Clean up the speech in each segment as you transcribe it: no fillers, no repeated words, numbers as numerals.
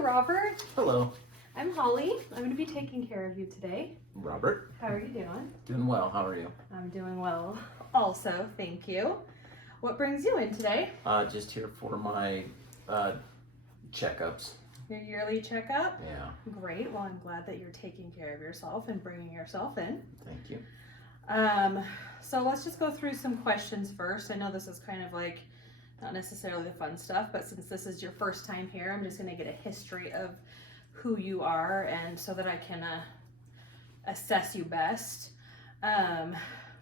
Robert. Hello. I'm Holly. I'm going to be taking care of you today. Robert. How are you doing? Doing well. How are you? I'm doing well also, thank you. What brings you in today? Just here for my checkups. Your yearly checkup? Yeah. Great. Well, I'm glad that you're taking care of yourself and bringing yourself in. Thank you. So let's just go through some questions first. I know this is kind of like not necessarily the fun stuff, but since this is your first time here, I'm just going to get a history of who you are and so that I can assess you best.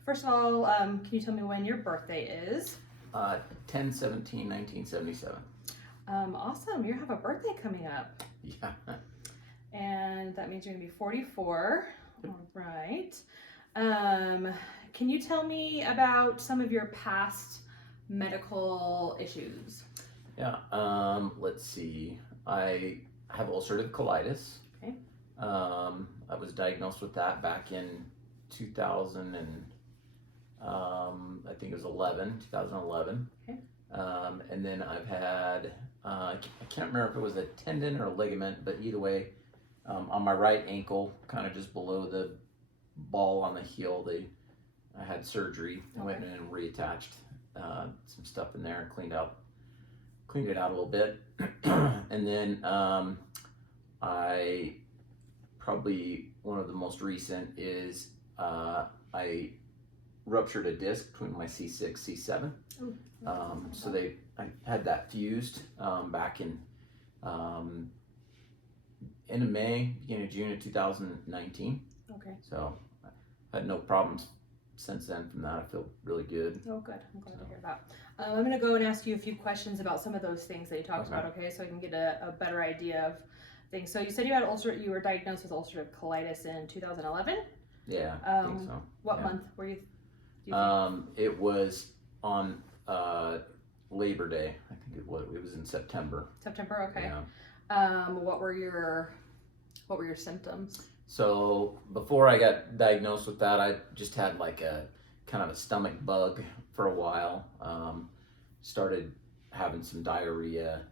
First of all, can you tell me when your birthday is? 10/17/1977. Awesome. You have a birthday coming up. Yeah. And that means you're going to be 44. All right. Can you tell me about some of your past medical issues? Yeah. Let's see. I have ulcerative colitis. Okay. I was diagnosed with that back in 2000 and I think it was 2011. Okay. And then I've had I can't remember if it was a tendon or a ligament, but either way, on my right ankle, kind of just below the ball on the heel, I had surgery. I went in and reattached some stuff in there and cleaned it out a little bit. And then I probably one of the most recent is I ruptured a disc between my C6, C7. So I had that fused back in end of May, beginning of June of 2019. Okay. So I had no problems since then from that. I feel really good. Oh, good. I'm glad to hear that. I'm going to go and ask you a few questions about some of those things that you talked about, okay? So I can get a better idea of things. So you said you were diagnosed with ulcerative colitis in 2011? Yeah, I think so. What month were you? It was on Labor Day. I think it was in September. September, okay. Yeah. What were your symptoms? So before I got diagnosed with that, I just had like a kind of a stomach bug for a while. Started having some diarrhea.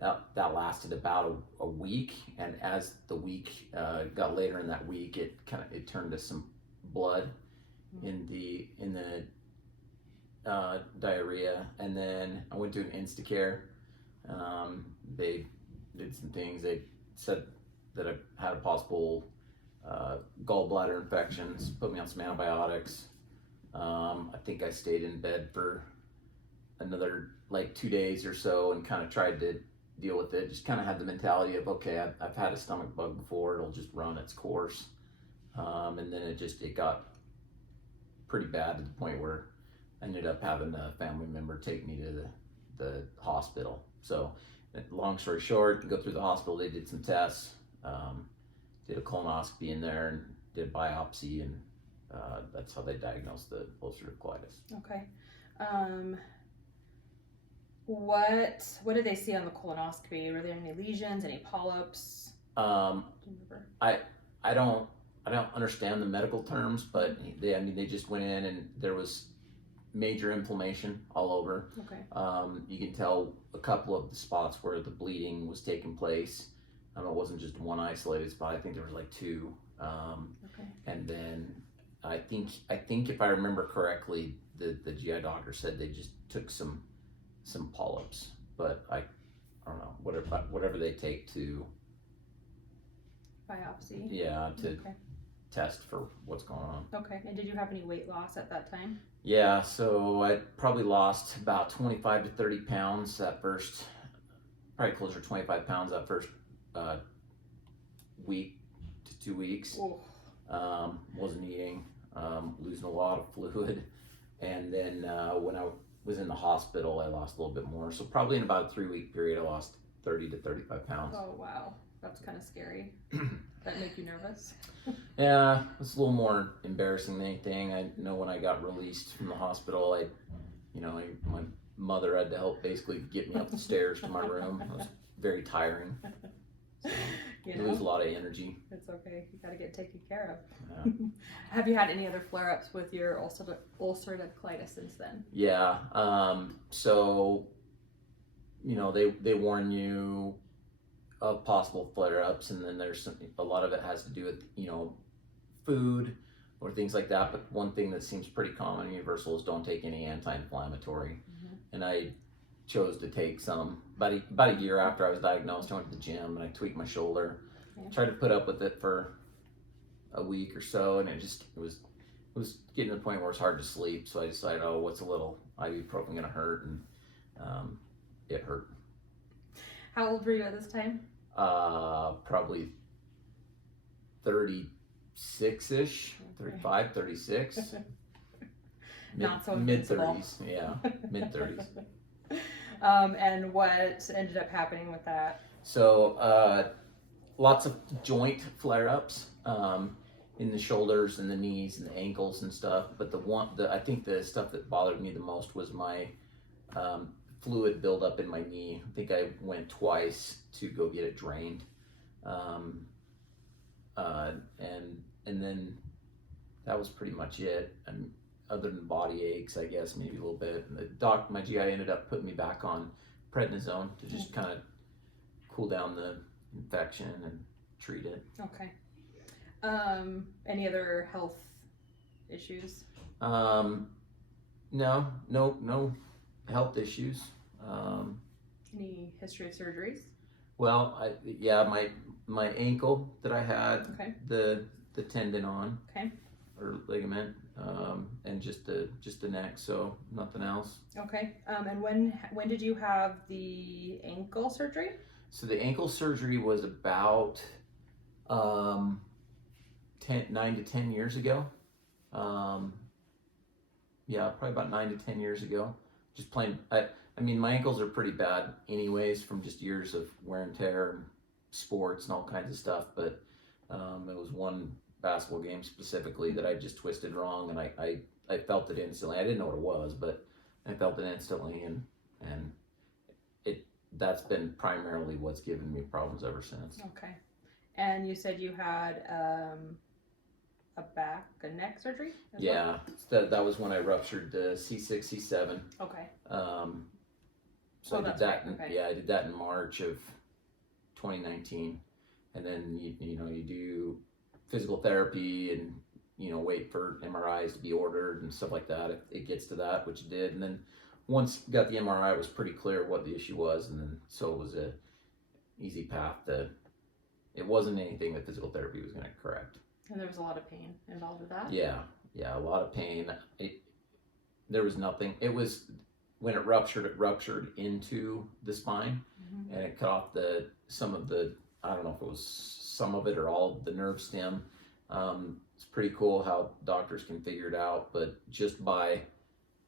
That lasted about a week, and as the week got later in that week, it turned to some blood in the diarrhea, and then I went to an Instacare. They did some things. They said that I had a possible gallbladder infections, put me on some antibiotics. I think I stayed in bed for another like 2 days or so and kind of tried to deal with it. Just kind of had the mentality of, okay, I've had a stomach bug before, it'll just run its course. And then it got pretty bad to the point where I ended up having a family member take me to the hospital. So long story short, go through the hospital, they did some tests, did a colonoscopy in there and did a biopsy, and that's how they diagnosed the ulcerative colitis. Okay. What did they see on the colonoscopy? Were there any lesions, any polyps? Do you remember? I don't understand the medical terms, but they just went in and there was major inflammation all over. Okay. You can tell a couple of the spots where the bleeding was taking place. It wasn't just one isolated spot. I think there was like two. Okay. And then I think if I remember correctly, the GI doctor said they just took some polyps, but I don't know, whatever they take to Biopsy. Yeah, to Okay. test for what's going on. Okay. And did you have any weight loss at that time? Yeah, so I probably lost about 25 to 30 pounds that first, probably closer to 25 pounds that first week to 2 weeks. Wasn't eating, losing a lot of fluid. And then when I was in the hospital, I lost a little bit more. So probably in about a 3-week period, I lost 30 to 35 pounds. Oh, wow. That's kind of scary. That make you nervous? Yeah, it's a little more embarrassing than anything. I know when I got released from the hospital, my mother had to help basically get me up the stairs to my room. It was very tiring. So you lose a lot of energy. It's okay. You got to get taken care of. Yeah. Have you had any other flare-ups with your ulcerative colitis since then? Yeah. So, they warn you of possible flare-ups, and then there's a lot of it has to do with food or things like that. But one thing that seems pretty common and universal is don't take any anti-inflammatory. And I chose to take some about a year after I was diagnosed. I went to the gym and I tweaked my shoulder. Tried to put up with it for a week or so, and it was getting to the point where it's hard to sleep. So I decided, oh, what's a little ibuprofen gonna hurt? And it hurt. How old were you at this time? Probably 36-ish, 35, 36. Not so mid invincible. 30s, yeah, mid 30s. And what ended up happening with that? So lots of joint flare-ups in the shoulders and the knees and the ankles and stuff. But I think the stuff that bothered me the most was my fluid buildup in my knee. I think I went twice to go get it drained, and then that was pretty much it. And other than body aches, I guess maybe a little bit. And my GI ended up putting me back on prednisone to just kind of cool down the infection and treat it. Okay. Any other health issues? No health issues. Any history of surgeries? Well, my ankle that I had, Okay. the tendon on, Okay. or ligament, and just the neck. So nothing else. Okay. And when did you have the ankle surgery? So the ankle surgery was about 9 to 10 years ago. Yeah, probably about 9 to 10 years ago. Just plain, I mean, my ankles are pretty bad anyways from just years of wear and tear and sports and all kinds of stuff. But it was one basketball game specifically that I just twisted wrong, and I felt it instantly. I didn't know what it was, but I felt it instantly, and that's been primarily what's given me problems ever since. Okay. And you said you had a neck surgery? Yeah, that was when I ruptured the C6, C7. Okay. So I did that. Right. Okay. Yeah, I did that in March of 2019, and then you do physical therapy and wait for MRIs to be ordered and stuff like that. If it gets to that, which it did, and then once got the MRI, it was pretty clear what the issue was, and then so it was a easy path to. It wasn't anything that physical therapy was going to correct. And there was a lot of pain involved with that? Yeah, a lot of pain. There was nothing. It was, when it ruptured into the spine, and it cut off some of the, I don't know if it was some of it or all of the nerve stem. It's pretty cool how doctors can figure it out, but just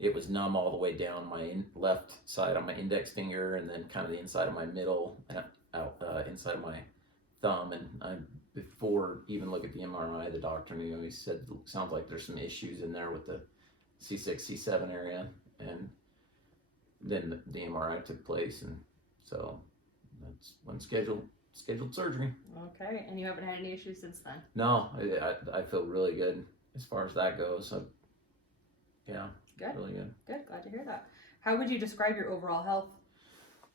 it was numb all the way down my left side on my index finger, and then kind of the inside of my middle, inside of my thumb. And before even look at the MRI, the doctor knew. He said, sounds like there's some issues in there with the C6, C7 area. And then the MRI took place, and so that's when scheduled surgery. Okay. And you haven't had any issues since then? No, I feel really good as far as that goes. So, yeah. Good. Really good. Good. Glad to hear that. How would you describe your overall health?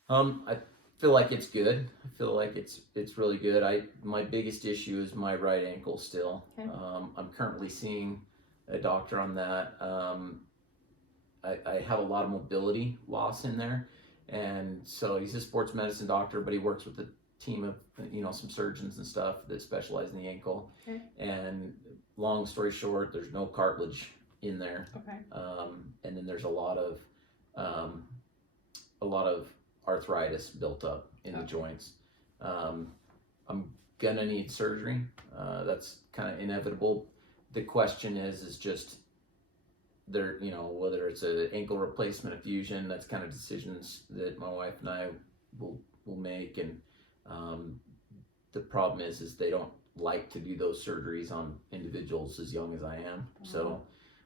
I feel like it's good. I feel like it's really good. My biggest issue is my right ankle still. Okay. I'm currently seeing a doctor on that. I have a lot of mobility loss in there, and so he's a sports medicine doctor, but he works with a team of some surgeons and stuff that specialize in the ankle. Okay. And long story short, there's no cartilage in there. Okay. And then there's a lot of arthritis built up in the joints. I'm gonna need surgery. That's kind of inevitable. The question is just there, whether it's an ankle replacement, a fusion. That's kind of decisions that my wife and I will make. And the problem is they don't like to do those surgeries on individuals as young as I am. So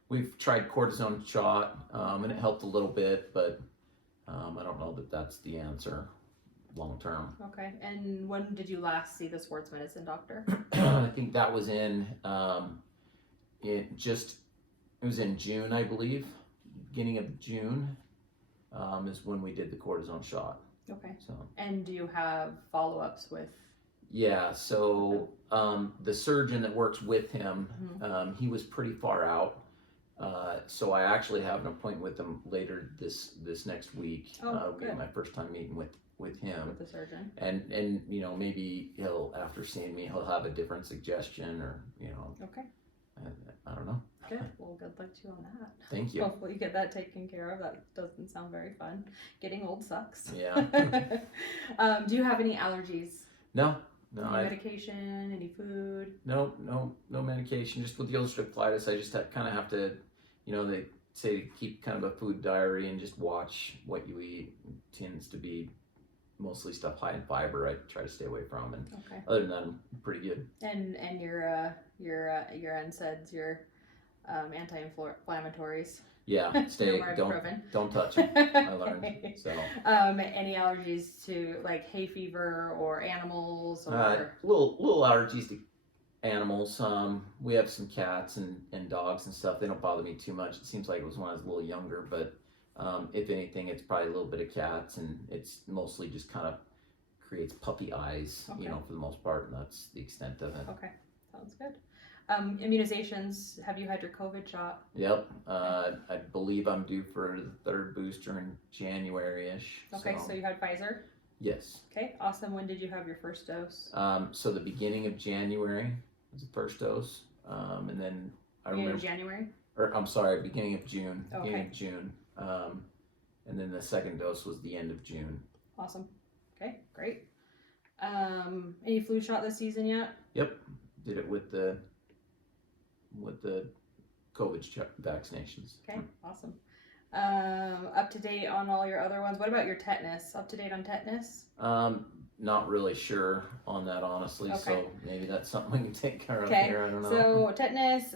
we've tried cortisone shot, and it helped a little bit, but I don't know that that's the answer long term. Okay. And when did you last see the sports medicine doctor? I think that was in it was in June, I believe. Beginning of June is when we did the cortisone shot. Okay. So. And do you have follow-ups with? Yeah. So the surgeon that works with him, Mhm. he was pretty far out. So I actually have an appointment with him later this next week. Oh, It'll be good. my first time meeting with him. With the surgeon. And you know, maybe he'll, after seeing me, he'll have a different suggestion, or you know. Okay. I don't know. Good. Well, good luck to you on that. Thank you. Hopefully you get that taken care of. That doesn't sound very fun. Getting old sucks. Yeah. Do you have any allergies? No. Any medication? Any food? No medication. Just with the ulcerative colitis, I just kind of have to, you know, they say to keep kind of a food diary and just watch what you eat. It tends to be mostly stuff high in fiber. I try to stay away from, and okay. Other than that, I'm pretty good. And your NSAIDs, your anti-inflammatories. Yeah, stay. don't touch them. I learned. So. Any allergies to like hay fever or animals or? Little allergies to animals. We have some cats and dogs and stuff. They don't bother me too much. It seems like it was when I was a little younger, but if anything, it's probably a little bit of cats, and it's mostly just kind of creates puppy eyes, okay. You know, for the most part, and that's the extent of it. Okay, sounds good. Immunizations, have you had your COVID shot? Yep. I believe I'm due for the 3rd booster in January-ish. Okay, so you had Pfizer? Yes. Okay, awesome. When did you have your first dose? So the beginning of January was the first dose, and then I remember January? Or I'm sorry, beginning of June. Okay. Beginning of June. And then the second dose was the end of June. Awesome. Okay, great. Any flu shot this season yet? Yep. Did it with the COVID vaccinations. Okay, awesome. Up to date on all your other ones. What about your tetanus? Up to date on tetanus? Not really sure on that, honestly. Okay. So maybe that's something we can take care of okay. here. I don't know. So tetanus,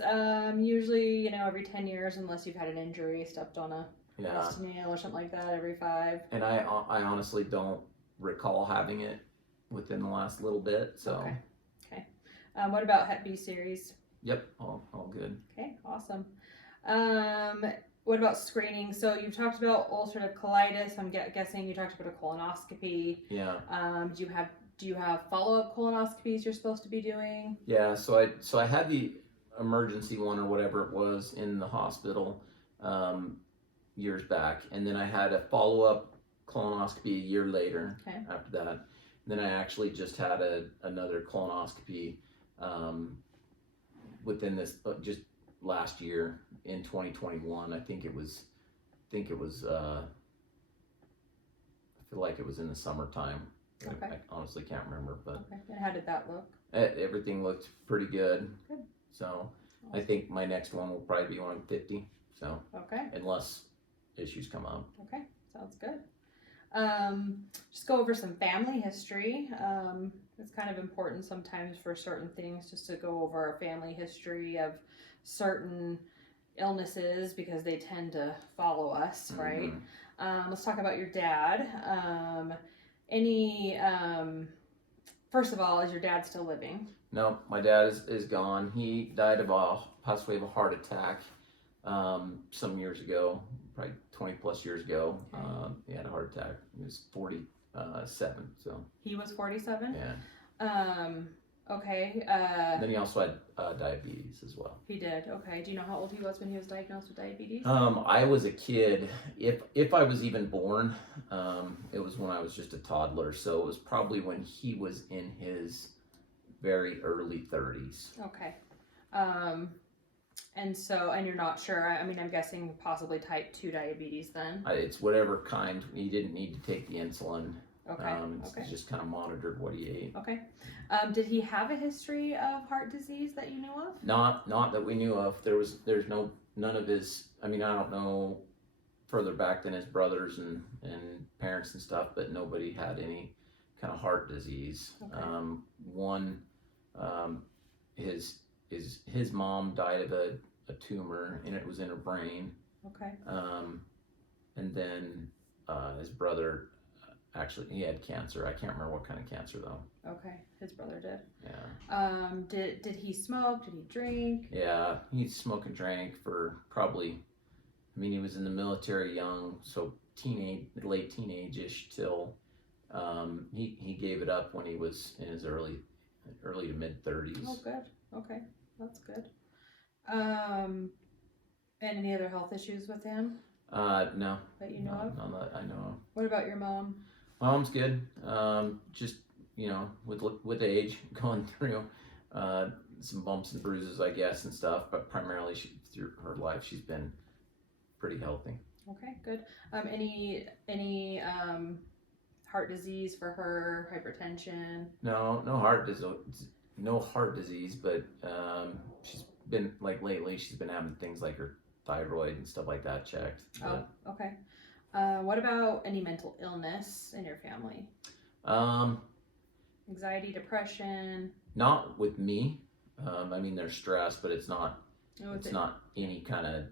usually, you know, every 10 years, unless you've had an injury, stepped on a rusty nail or something like that, every 5. And I honestly don't recall having it within the last little bit. So. Okay. Okay. What about Hep B series? Yep, all good. Okay, awesome. What about screening? So you've talked about ulcerative colitis. I'm guessing you talked about a colonoscopy. Yeah. Do you have follow-up colonoscopies you're supposed to be doing? Yeah. So I had the emergency one or whatever it was in the hospital years back, and then I had a follow-up colonoscopy a year later. Okay. After that, and then I actually just had another colonoscopy within this just last year in 2021. I think it was I feel like it was in the summertime. Okay. I honestly can't remember, but okay. And how did that look? everything looked pretty good. Good. So I think my next one will probably be when I'm 50. So okay. Unless issues come up. Okay, sounds good. Just go over some family history. It's kind of important sometimes for certain things just to go over a family history of certain illnesses because they tend to follow us, right? Let's talk about your dad. First of all, is your dad still living? No, my dad is gone. He died passed away of a heart attack some years ago, probably 20 plus years ago. Okay. He had a heart attack. He was 47. So he was 47. Yeah. Okay. Then he also had diabetes as well. He did. Okay. Do you know how old he was when he was diagnosed with diabetes? I was a kid. If I was even born, it was when I was just a toddler. So it was probably when he was in his very early 30s. Okay. And you're not sure. I mean, I'm guessing possibly type 2 diabetes then. It's whatever kind. He didn't need to take the insulin. Okay. It's just kind of monitored what he ate. Okay. Did he have a history of heart disease that you knew of? Not that we knew of. There's none of his. I mean, I don't know further back than his brothers and parents and stuff, but nobody had any kind of heart disease. Okay. His mom died of a tumor, and it was in her brain. Okay. And then his brother, actually, he had cancer. I can't remember what kind of cancer though. Okay, his brother did. Yeah. Did he smoke? Did he drink? Yeah, he smoked and drank for probably. I mean, he was in the military young, so late teenage-ish till He gave it up when he was in his early to mid 30s. Oh, good. Okay, that's good. And any other health issues with him No, that you know of? none that I know of. What about your mom? Mom's good. Just with age, going through some bumps and bruises, I guess, and stuff. But primarily, through her life, she's been pretty healthy. Okay, good. Any heart disease for her? Hypertension? No heart disease, but she's been lately. She's been having things like her thyroid and stuff like that checked. Oh, okay. What about any mental illness in your family? Anxiety, depression? Not with me. I mean, there's stress, but it's not. Oh, It's not any kind of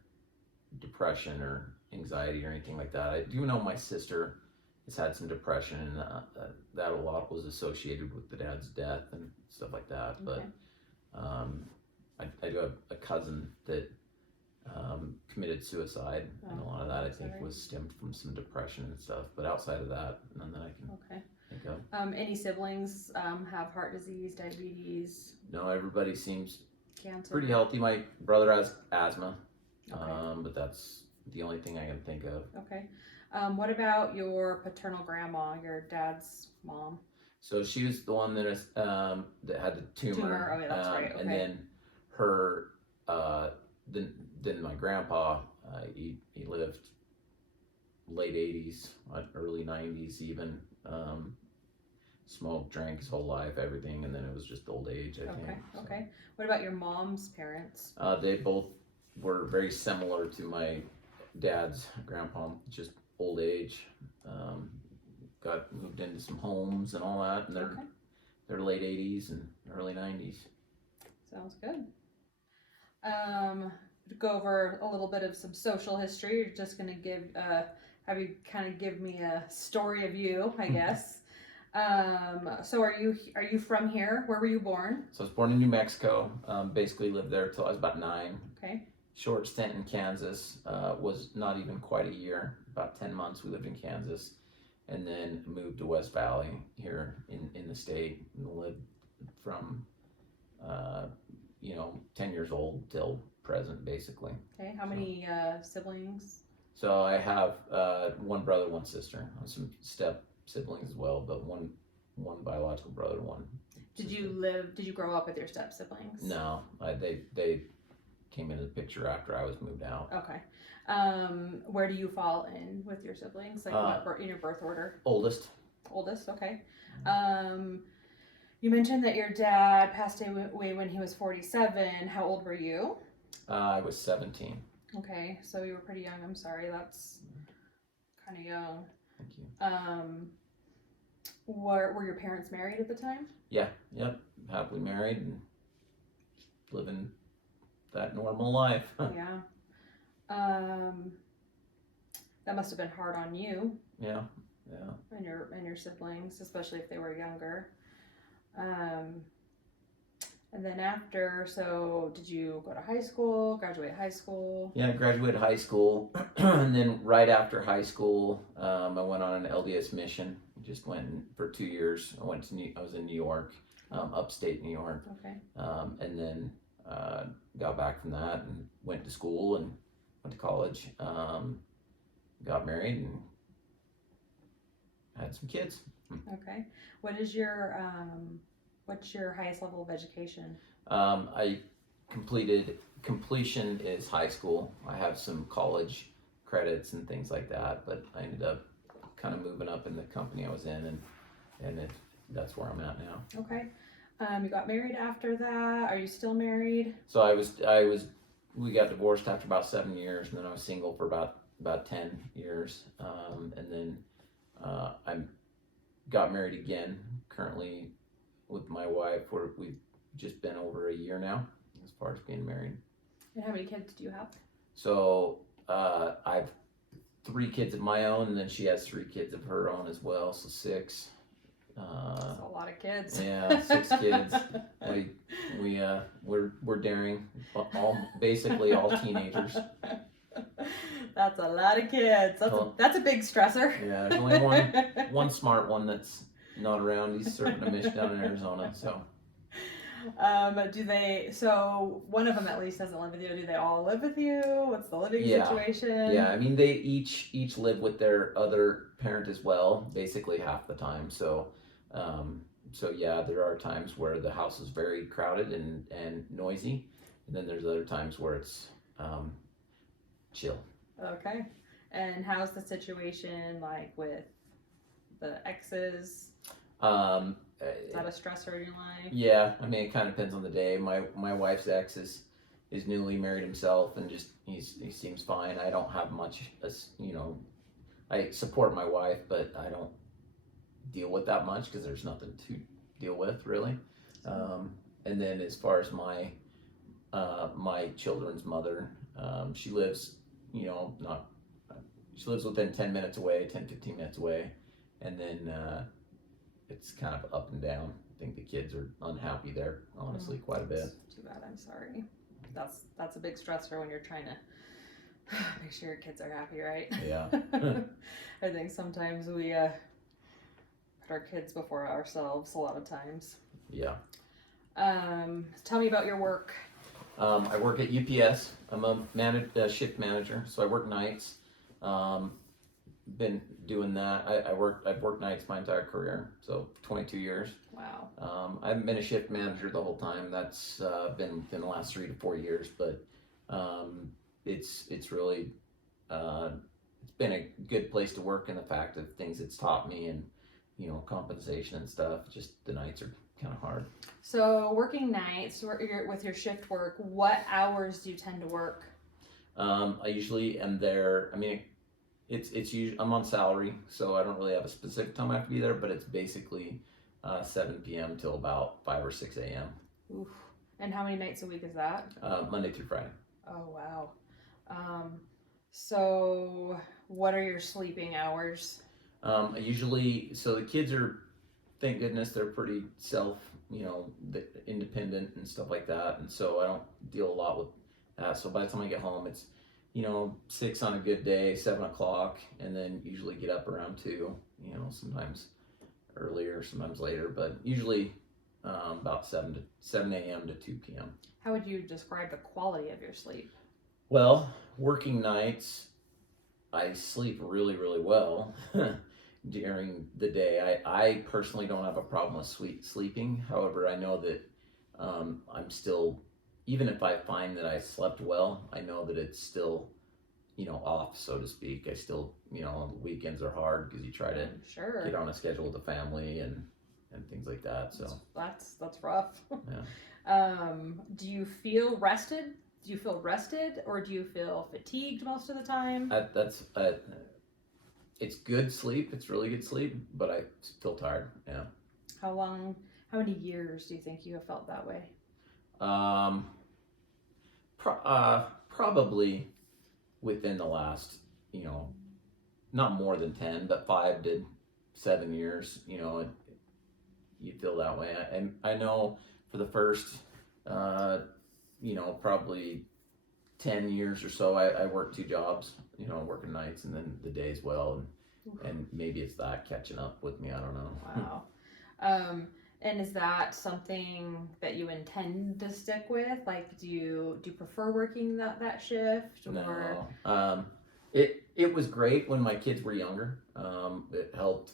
depression or anxiety or anything like that. I do know my sister has had some depression, and that a lot was associated with the dad's death and stuff like that. Okay. But I do have a cousin that committed suicide, and a lot of that I think was stemmed from some depression and stuff. But outside of that, none that I can think of. Any siblings have heart disease, diabetes? No, everybody seems Cancer? pretty healthy. My brother has asthma, Okay. but that's the only thing I can think of. Okay. What about your paternal grandma, your dad's mom? So she was the one that had the tumor. Oh, yeah, that's right. Okay. And then her, then my grandpa, he lived late 80s, early 90s even. Smoked, drank his whole life, everything, and then it was just old age, I think. Okay. What about your mom's parents? They both were very similar to my dad's grandpa, just old age. Got moved into some homes and all that, and they're late 80s and early 90s. Sounds good. To go over a little bit of some social history. You're just gonna have you kind of give me a story of you, I guess. So are you from here? Where were you born? So I was born in New Mexico. Basically lived there till I was about 9. Okay. Short stint in Kansas. Was not even quite a year. About 10 months we lived in Kansas, and then moved to West Valley here in the state. And lived from 10 years old till present, basically. Okay. How many siblings? So I have one brother, one sister. I have some step siblings as well, but one biological brother, one. Did you grow up with your step siblings? No, they came into the picture after I was moved out. Okay. Where do you fall in with your siblings? Like what in your birth order? Oldest. Oldest. Okay. You mentioned that your dad passed away when he was 47. How old were you? I was 17. Okay, so you were pretty young. I'm sorry, that's kind of young. Thank you. Were your parents married at the time? Yeah, yep. Happily married and living that normal life. Yeah. That must have been hard on you. Yeah. And your siblings, especially if they were younger. And then after, so did you go to high school, graduate high school? Yeah, I graduated high school, and then right after high school, I went on an LDS mission. Just went for 2 years. I was in New York, upstate New York. Okay. And then got back from that and went to school and went to college. Got married and had some kids. Okay. What's your highest level of education? Completion is high school. I have some college credits and things like that, but I ended up kind of moving up in the company I was in, and that's where I'm at now. Okay. You got married after that. Are you still married? So we got divorced after about 7 years, and then I was single for about 10 years, and then I got married again. Currently with my wife, we've just been over a year now as far as being married. And how many kids do you have? So I've 3 kids of my own, and then she has 3 kids of her own as well, so 6. That's a lot of kids. Yeah, 6 kids. We're daring, basically all teenagers. That's a lot of kids. That's a big stressor. Yeah, there's only one smart one that's not around. He's serving a mission down in Arizona. So so one of them at least doesn't live with you. Do they all live with you? What's the living situation? Yeah, I mean they each live with their other parent as well, basically half the time. So yeah, there are times where the house is very crowded and noisy, and then there's other times where it's chill. Okay. And how's the situation like with the exes? Is that a stressor in your life? Yeah, I mean it kind of depends on the day. My wife's ex is newly married himself, and just he seems fine. I don't have much, I support my wife, but I don't deal with that much because there's nothing to deal with really. And then as far as my children's mother, she lives, not she lives within 10 minutes away, 10-15 minutes away, and then it's kind of up and down. I think the kids are unhappy there, honestly, quite a bit. That's too bad. I'm sorry. That's a big stressor when you're trying to make sure your kids are happy, right? Yeah. I think sometimes we put our kids before ourselves a lot of times. Yeah. Tell me about your work. I work at UPS. I'm a shift manager, so I work nights. Been doing that. I've worked nights my entire career, so 22 years. Wow. I've been a shift manager the whole time. That's been within the last 3 to 4 years, but it's really it's been a good place to work in the fact of things it's taught me, and compensation and stuff. Just the nights are kind of hard. So working nights with your shift work, what hours do you tend to work? I usually am there. I mean, it's usually I'm on salary, so I don't really have a specific time I have to be there, but it's basically 7 p.m. till about 5 or 6 a.m. Oof. And how many nights a week is that? Monday through Friday. Oh wow. So what are your sleeping hours? So the kids are, thank goodness, they're pretty independent and stuff like that, and so I don't deal a lot with that. So by the time I get home, it's 6 on a good day, 7 o'clock, and then usually get up around 2. Sometimes earlier, sometimes later, but usually about 7 a.m. to 2 p.m. How would you describe the quality of your sleep? Well, working nights, I sleep really, really well during the day. I personally don't have a problem with sleeping. However, I know that I'm still, even if I find that I slept well, I know that it's still, off, so to speak. I still, the weekends are hard because you try to get on a schedule with the family and things like that. So that's rough. Yeah. Do you feel rested? Do you feel rested, or do you feel fatigued most of the time? It's good sleep. It's really good sleep, but I feel tired. Yeah. How many years do you think you have felt that way? Probably within the last, not more than 10, but 5 to 7 years, you feel that way. And I know for the first, probably 10 years or so, I worked 2 jobs, working nights and then the day as well. And maybe it's that catching up with me. I don't know. Wow. And is that something that you intend to stick with? Like, do you prefer working that shift? Or? No. It was great when my kids were younger. It helped.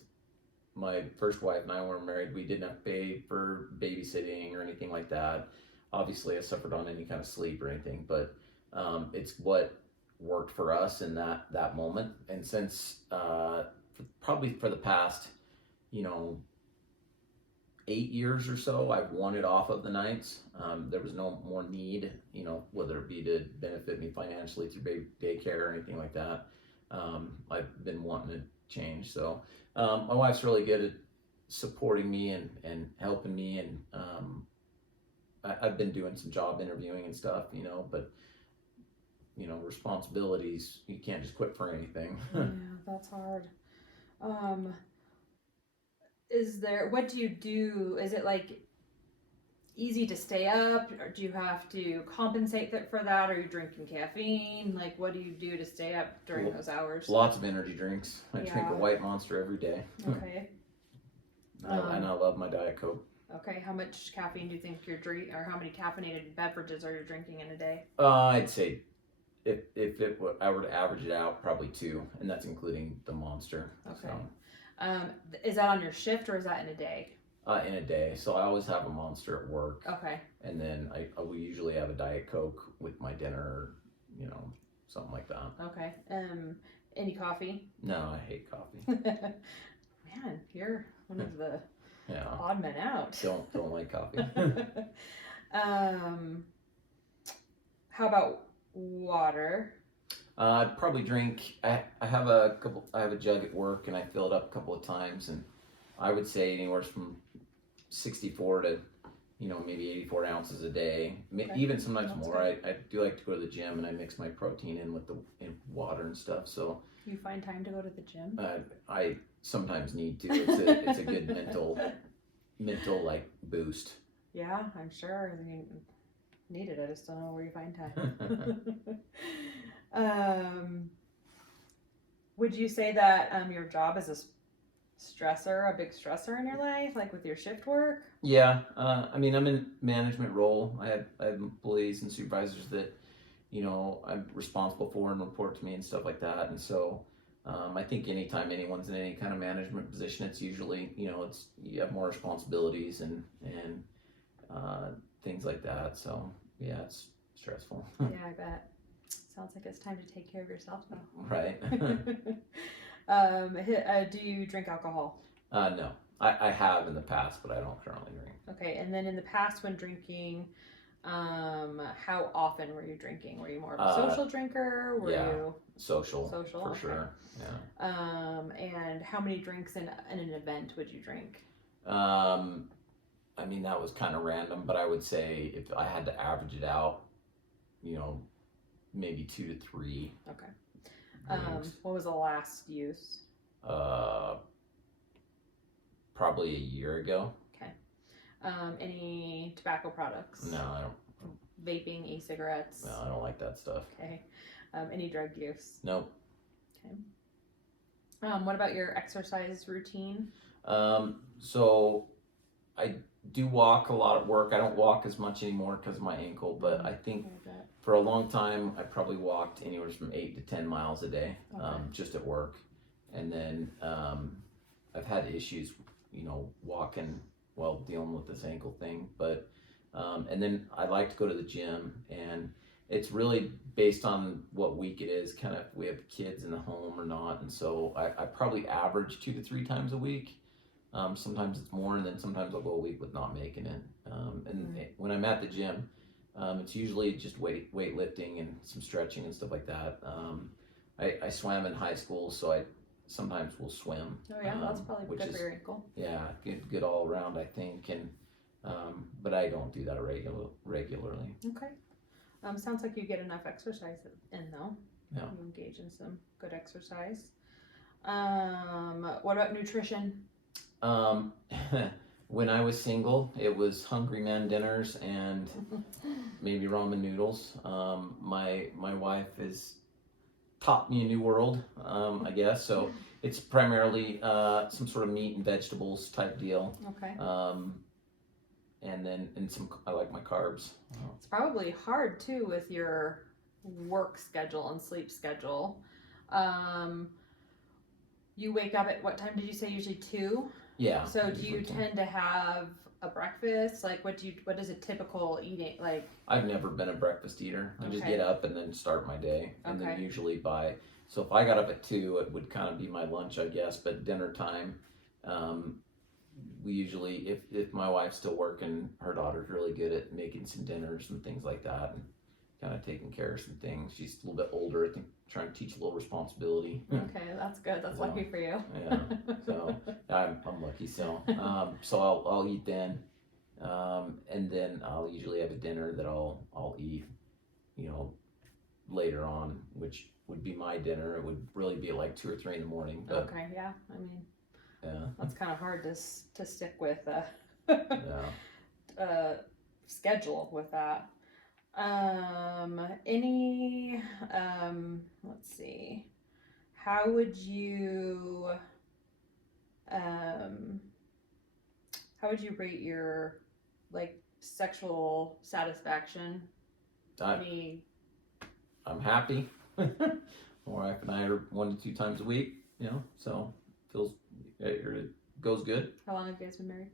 My first wife and I were married. We didn't have to pay for babysitting or anything like that. Obviously, I suffered on any kind of sleep or anything, but it's what worked for us in that moment. And since probably for the past, 8 years or so, I've wanted off of the nights. There was no more need, whether it be to benefit me financially through daycare or anything like that. I've been wanting to change. So my wife's really good at supporting me and helping me. And I've been doing some job interviewing and stuff, but responsibilities, you can't just quit for anything. Yeah, that's hard. What do you do? Is it like easy to stay up, or do you have to compensate for that? Are you drinking caffeine? Like, what do you do to stay up during those hours? Lots of energy drinks. I drink Yeah. a white Monster every day. Okay. And I love my Diet Coke. Okay, how much caffeine do you think you're drinking, or how many caffeinated beverages are you drinking in a day? I'd say I were to average it out, probably 2, and that's including the Monster. Okay. So. Is that on your shift or is that in a day? In a day. So I always have a Monster at work. Okay. And then we usually have a Diet Coke with my dinner, or, you know, something like that. Okay. Any coffee? No, I hate coffee. Man, you're one of the odd men out. Don't like coffee. How about water? I'd probably drink. I have a jug at work, and I fill it up a couple of times, and I would say anywhere from 64 to, maybe 84 ounces a day. Okay. Even sometimes that's more. I do like to go to the gym, and I mix my protein in with in water and stuff. So you find time to go to the gym? I sometimes need to. It's a good mental like boost. Yeah, I'm sure. I mean, need it. I just don't know where you find time. Would you say that your job is a big stressor in your life, like with your shift work? Yeah. I mean, I'm in management role. I have employees and supervisors that, I'm responsible for and report to me and stuff like that. And so I think anytime anyone's in any kind of management position, it's usually, you have more responsibilities and things like that. So yeah, it's stressful. Yeah, I bet. Sounds like it's time to take care of yourself now. Right. Do you drink alcohol? No. I have in the past, but I don't currently drink. Okay, and then in the past when drinking, how often were you drinking? Were you more of a social drinker? Were you social for okay. Sure. Yeah. And how many drinks in an event would you drink? I mean, that was kind of random, but I would say if I had to average it out, maybe 2 to 3. Okay. What was the last use? Probably a year ago. Okay. Any tobacco products? No, I don't. Vaping, e-cigarettes? No, I don't like that stuff. Okay. Any drug use? Nope. Okay. What about your exercise routine? So I do walk a lot at work. I don't walk as much anymore because of my ankle, but I think for a long time I probably walked anywhere from 8 to 10 miles a day, just at work. And then I've had issues, walking while dealing with this ankle thing. But and then I like to go to the gym, and it's really based on what week it is, kind of if we have kids in the home or not. And so I probably average 2 to 3 times a week. Sometimes it's more, and then sometimes I'll go a week with not making it. When I'm at the gym, it's usually just weightlifting and some stretching and stuff like that. I swam in high school, so I sometimes will swim. Oh yeah, that's probably good for your ankle. Yeah, good all around, I think. And but I don't do that regularly. Okay. Sounds like you get enough exercise in though. Yeah. You engage in some good exercise. What about nutrition? When I was single, it was Hungry Man dinners and maybe ramen noodles. My wife has taught me a new world, I guess. So it's primarily some sort of meat and vegetables type deal. Okay. And I like my carbs. It's probably hard too with your work schedule and sleep schedule. You wake up at what time did you say? Usually 2? Yeah. So do you tend to have a breakfast? Like what is a typical eating like? I've never been a breakfast eater. I just get up and then start my day. And then usually so if I got up at 2, it would kind of be my lunch, I guess. But dinner time, we usually, if my wife's still working, her daughter's really good at making some dinners and things like that, and kind of taking care of some things. She's a little bit older, I think, trying to teach a little responsibility. Okay, that's good. That's lucky for you. Yeah, so I'm lucky. So so I'll eat then, and then I'll usually have a dinner that I'll eat, later on, which would be my dinner. It would really be like 2 or 3 in the morning. But, okay, yeah. I mean, yeah, that's kind of hard to stick with. schedule with that. Any let's see. How would you rate your like sexual satisfaction? Any I'm happy. My wife and I are 1 to 2 times a week, so it goes good. How long have you guys been married?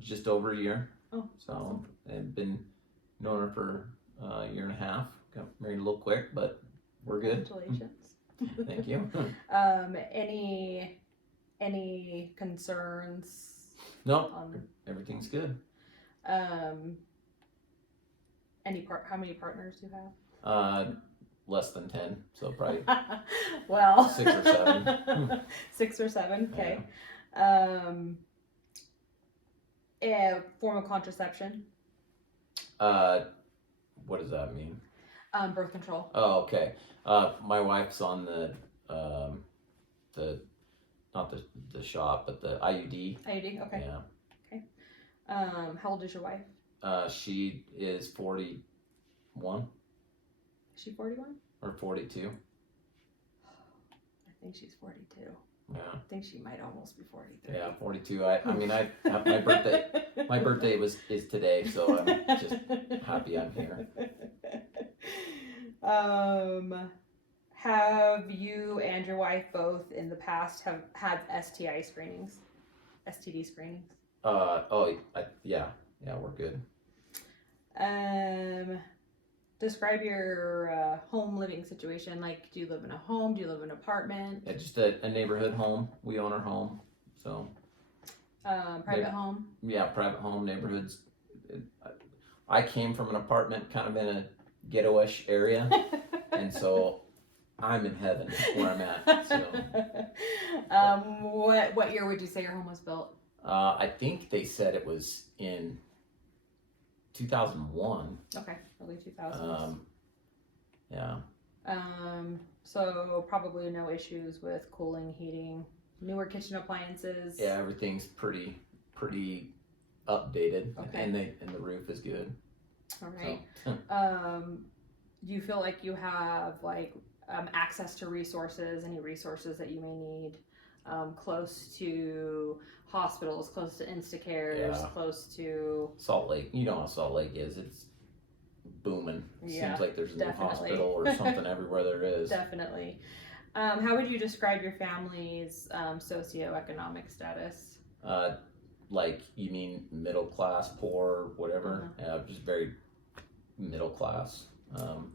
Just over a year. Oh, so awesome. I've been knowing her for a year and a half. Got married a little quick, but we're good. Congratulations. Thank you. Any concerns? Nope, everything's good. How many partners do you have? Less than 10, so probably well, 6 or 7. 6 or 7, okay. Form of contraception. What does that mean? Birth control. Oh, okay. My wife's on the not the shot, but the IUD. IUD, okay. Yeah. Okay. How old is your wife? She is 41. Is she 41? Or 42. I think she's 42. Yeah. I think she might almost be 43. Yeah, 42. I mean, my birthday is today, so I'm just happy I'm here. Have you and your wife both in the past have had STD screenings? Yeah, we're good. Describe your home living situation. Like, do you live in a home? Do you live in an apartment? Yeah, just a neighborhood home. We own our home, so. Private home? Yeah, private home, neighborhoods. I came from an apartment kind of in a ghetto-ish area, and so I'm in heaven where I'm at. So. What year would you say your home was built? I think they said it was in 2001. Okay, early 2000s. Yeah. So probably no issues with cooling, heating, newer kitchen appliances. Yeah, everything's pretty updated, Okay. and the roof is good. All right. So. Do you feel like you have access to resources? Any resources that you may need? Close to hospitals, close to Instacares, Yeah. close to Salt Lake. You know how Salt Lake is. It's booming. Yeah, Seems like there's a new definitely. hospital or something everywhere there is. Definitely. How would you describe your family's socioeconomic status? Like, you mean middle class, poor, whatever? Just very middle class. And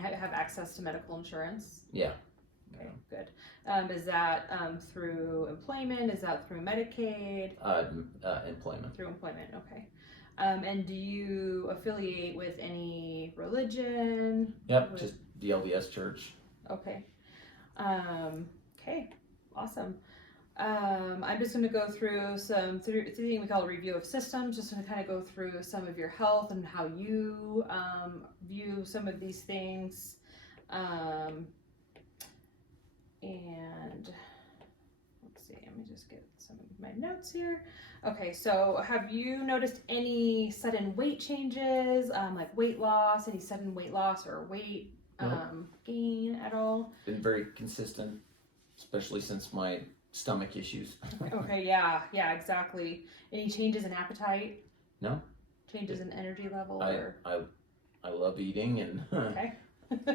have access to medical insurance? Yeah. Okay, good. Is that through employment? Is that through Medicaid? Employment. Through employment, okay. And do you affiliate with any religion? Yep, just the LDS Church. Okay. Okay, awesome. I'm just going to go through through we call a review of systems, just going to kind of go through some of your health and how you view some of these things. And let's see, let me just get some of my notes here. Okay, so have you noticed any sudden weight changes, like weight loss, any sudden weight loss or weight gain at all? Been very consistent, especially since my stomach issues. Okay, yeah, exactly. Any changes in appetite? No. Changes in energy level? I love eating, and Okay.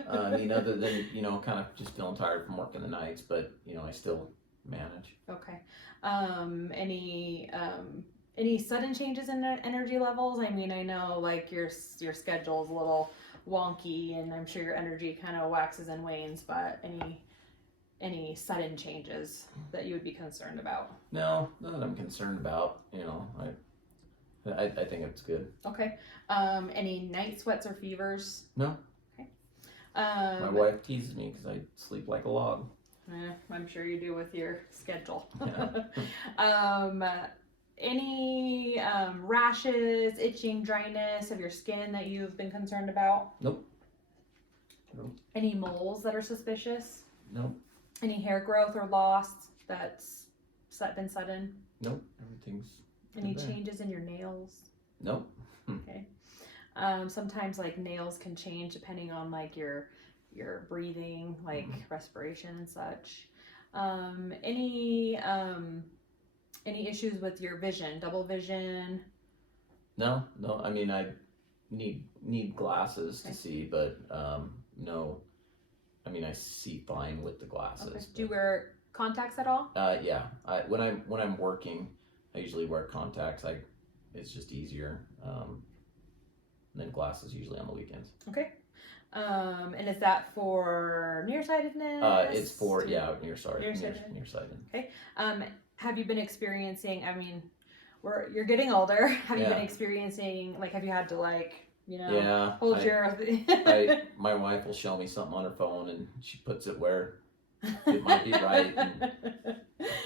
I mean, other than, kind of just feeling tired from working the nights, but, I still manage. Okay. Any sudden changes in energy levels? I mean, I know like your schedule is a little wonky, and I'm sure your energy kind of waxes and wanes, but any sudden changes that you would be concerned about? No, not that I'm concerned about. I think it's good. Okay. Any night sweats or fevers? No. Okay. My wife teases me because I sleep like a log. I'm sure you do with your schedule. Yeah. Any rashes, itching, dryness of your skin that you've been concerned about? Nope. Any moles that are suspicious? Nope. Any hair growth or loss that's been sudden? Nope. Everything's Any good there. changes in your nails? Nope. Okay. Sometimes like nails can change depending on like your breathing, like respiration and such. Any issues with your vision, double vision? No. I mean, I need glasses to Okay. see, but no. I mean, I see fine with the glasses. Okay. Do you wear contacts at all? Yeah. When I'm working, I usually wear contacts. It's just easier. And then glasses usually on the weekends. Okay. And is that for nearsightedness? It's for nearsighted. Okay. Have you been experiencing? I mean, you're getting older. Have you been experiencing like? Have you had to like hold your? My wife will show me something on her phone and she puts it where it might be right and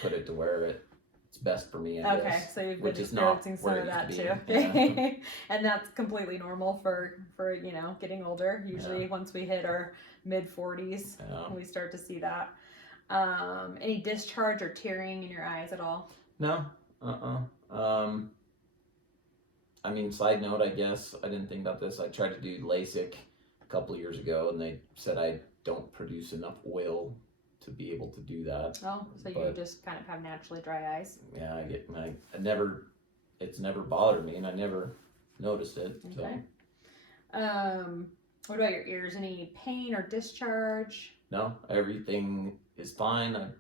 put it to where it's best for me. I guess. So you've been experiencing some of that too. Yeah. And that's completely normal for getting older. Usually once we hit our mid 40s, we start to see that. Any discharge or tearing in your eyes at all? No. I mean, side note, I guess I didn't think about this. I tried to do LASIK a couple of years ago, and they said I don't produce enough oil to be able to do that. Oh, so you just kind of have naturally dry eyes. Yeah, it's never bothered me, and I never noticed it. Okay. So. What about your ears? Any pain or discharge? No, everything is fine.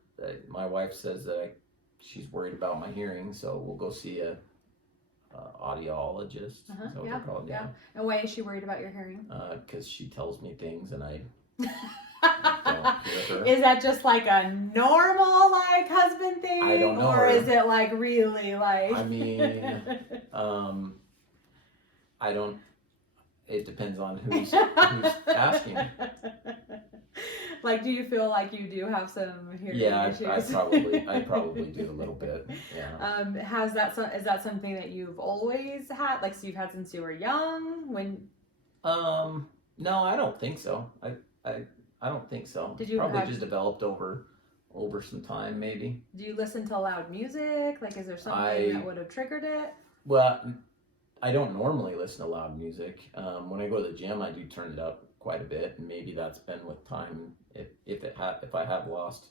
My wife says that she's worried about my hearing, so we'll go see a audiologist. Is that what they're called? Yeah. And why is she worried about your hearing? Because she tells me things and I don't hear her. Is that just like a normal like husband thing? I don't know. Or is it like really like? I mean, I don't. It depends on who's asking. Like, do you feel like you do have some hearing issues? I probably do a little bit. Yeah. Is that something that you've always had? Like, so you've had since you were young? When? No, I don't think so. I don't think so. Did you probably just developed over some time, maybe. Do you listen to loud music? Like, is there something that would have triggered it? Well, I don't normally listen to loud music. When I go to the gym, I do turn it up quite a bit, and maybe that's been with time. If I have lost,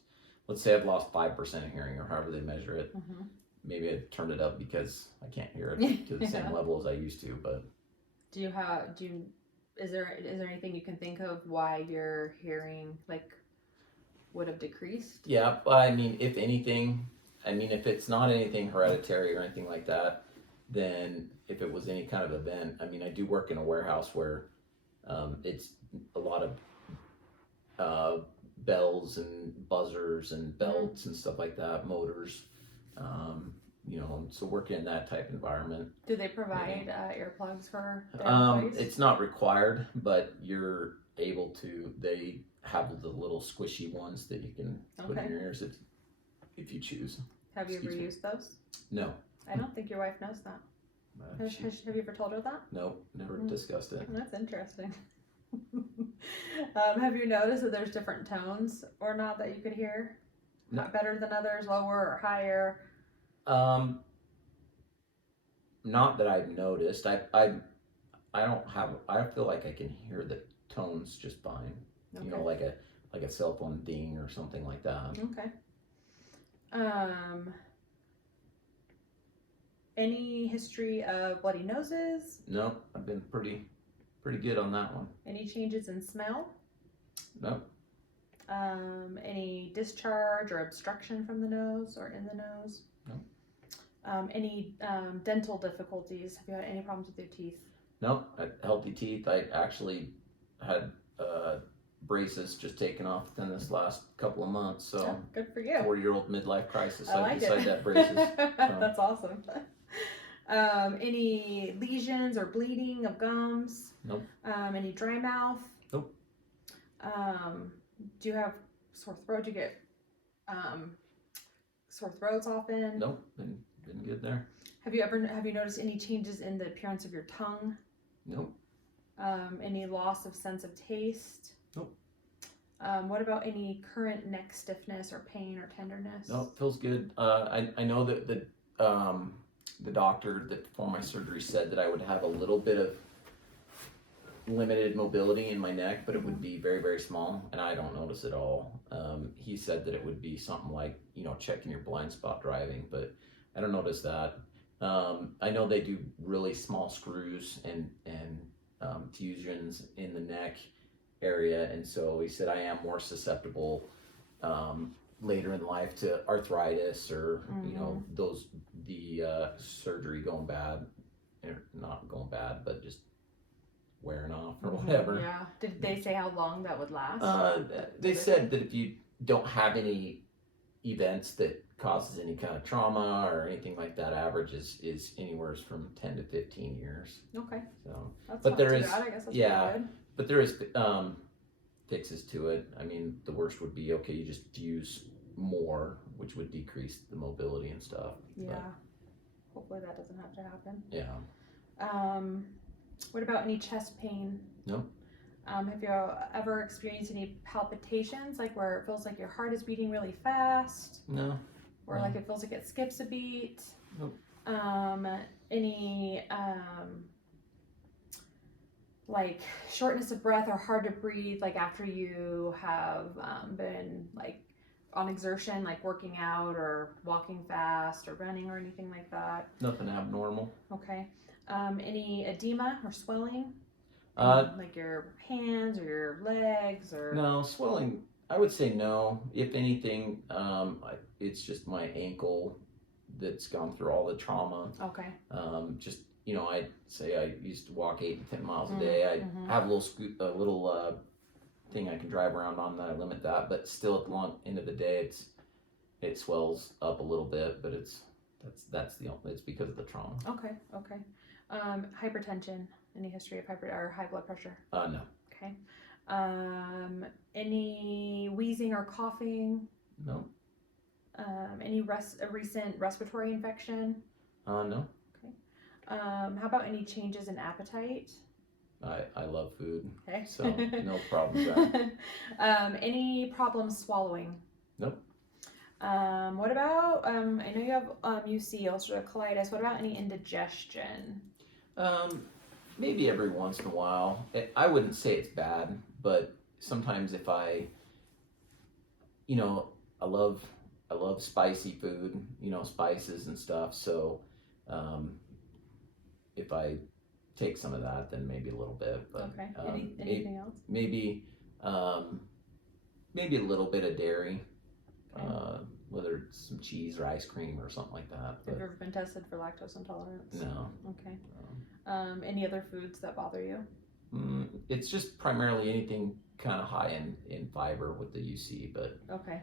let's say I've lost 5% of hearing, or however they measure it, maybe I turned it up because I can't hear it to the same level as I used to. But is there anything you can think of why your hearing like would have decreased? Yeah, I mean, if anything, if it's not anything hereditary or anything like that, then if it was any kind of event, I do work in a warehouse where it's a lot of bells and buzzers and belts and stuff like that, motors, so working in that type of environment. Do they provide earplugs for their employees? It's not required, but you're able to. They have the little squishy ones that you can put in your ears if you choose. Have you ever used those? No. I don't think your wife knows that. Have you ever told her that? Nope, never discussed it. That's interesting. Have you noticed that there's different tones or not that you could hear? Not better than others, lower or higher? Not that I've noticed. I don't have. I feel like I can hear the tones just fine. Okay. Like a cell phone ding or something like that. Okay. Any history of bloody noses? No, I've been pretty good on that one. Any changes in smell? No. Any discharge or obstruction from the nose or in the nose? No. Any dental difficulties? Have you had any problems with your teeth? No, I had healthy teeth. I actually had braces just taken off within this last couple of months. So good for you. 40-year-old midlife crisis. I decided to have braces. That's awesome. Any lesions or bleeding of gums? Nope. Any dry mouth? Nope. Do you have sore throat? Do you get sore throats often? Nope. Been good there. Have you noticed any changes in the appearance of your tongue? Nope. Any loss of sense of taste? Nope. What about any current neck stiffness or pain or tenderness? No, feels good. I know that the doctor that performed my surgery said that I would have a little bit of limited mobility in my neck, but it would be very, very small, and I don't notice it at all. He said that it would be something like, checking your blind spot driving, but I don't notice that. I know they do really small screws and fusions in the neck area, and so he said I am more susceptible later in life to arthritis or the surgery going bad, or not going bad, but just wearing off or whatever. Yeah. Did they say how long that would last? They said that if you don't have any events that causes any kind of trauma or anything like that, average is anywhere from 10 to 15 years. Okay. So, That's but not there too is, bad. I guess that's yeah, pretty good. but there is fixes to it. I mean, the worst would be, okay, you just fuse more, which would decrease the mobility and stuff. Yeah. Hopefully that doesn't have to happen. Yeah. What about any chest pain? No. Have you ever experienced any palpitations, like where it feels like your heart is beating really fast? No. Or like it feels like it skips a beat? Nope. Any like shortness of breath or hard to breathe, like after you have been like on exertion, like working out or walking fast or running or anything like that? Nothing abnormal. Okay. Any edema or swelling? Like your hands or your legs or? No, swelling, I would say no. If anything, it's just my ankle that's gone through all the trauma. Okay. Just, I'd say I used to walk 8 to 10 miles a day. I have a little thing I can drive around on that I limit that, but still at the end of the day, it swells up a little bit, but it's because of the trauma. Okay. Hypertension. Any history of high blood pressure? No. Okay. Any wheezing or coughing? No. Any recent respiratory infection? No. Okay. How about any changes in appetite? I love food. Okay. So no problems there. Any problems swallowing? Nope. What about, I know you have UC, ulcerative colitis. What about any indigestion? Maybe every once in a while. I wouldn't say it's bad, but sometimes if I love spicy food, spices and stuff. So, if I take some of that, then maybe a little bit. But okay. Anything else? Maybe a little bit of dairy, Okay. whether it's some cheese or ice cream or something like that. Have you ever been tested for lactose intolerance? No. Okay. Any other foods that bother you? It's just primarily anything kind of high in fiber with the UC, but okay.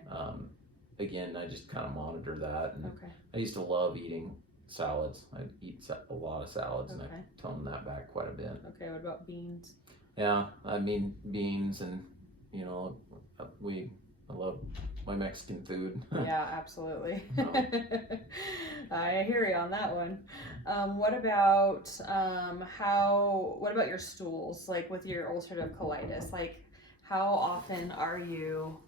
Again, I just kind of monitor that. And Okay. I used to love eating salads. I eat a lot of salads, and Okay. I've toned that back quite a bit. Okay. What about beans? Yeah, I mean beans, and I love my Mexican food. Yeah, absolutely. Oh. I hear you on that one. What about what about your stools? Like with your ulcerative colitis, like how often are you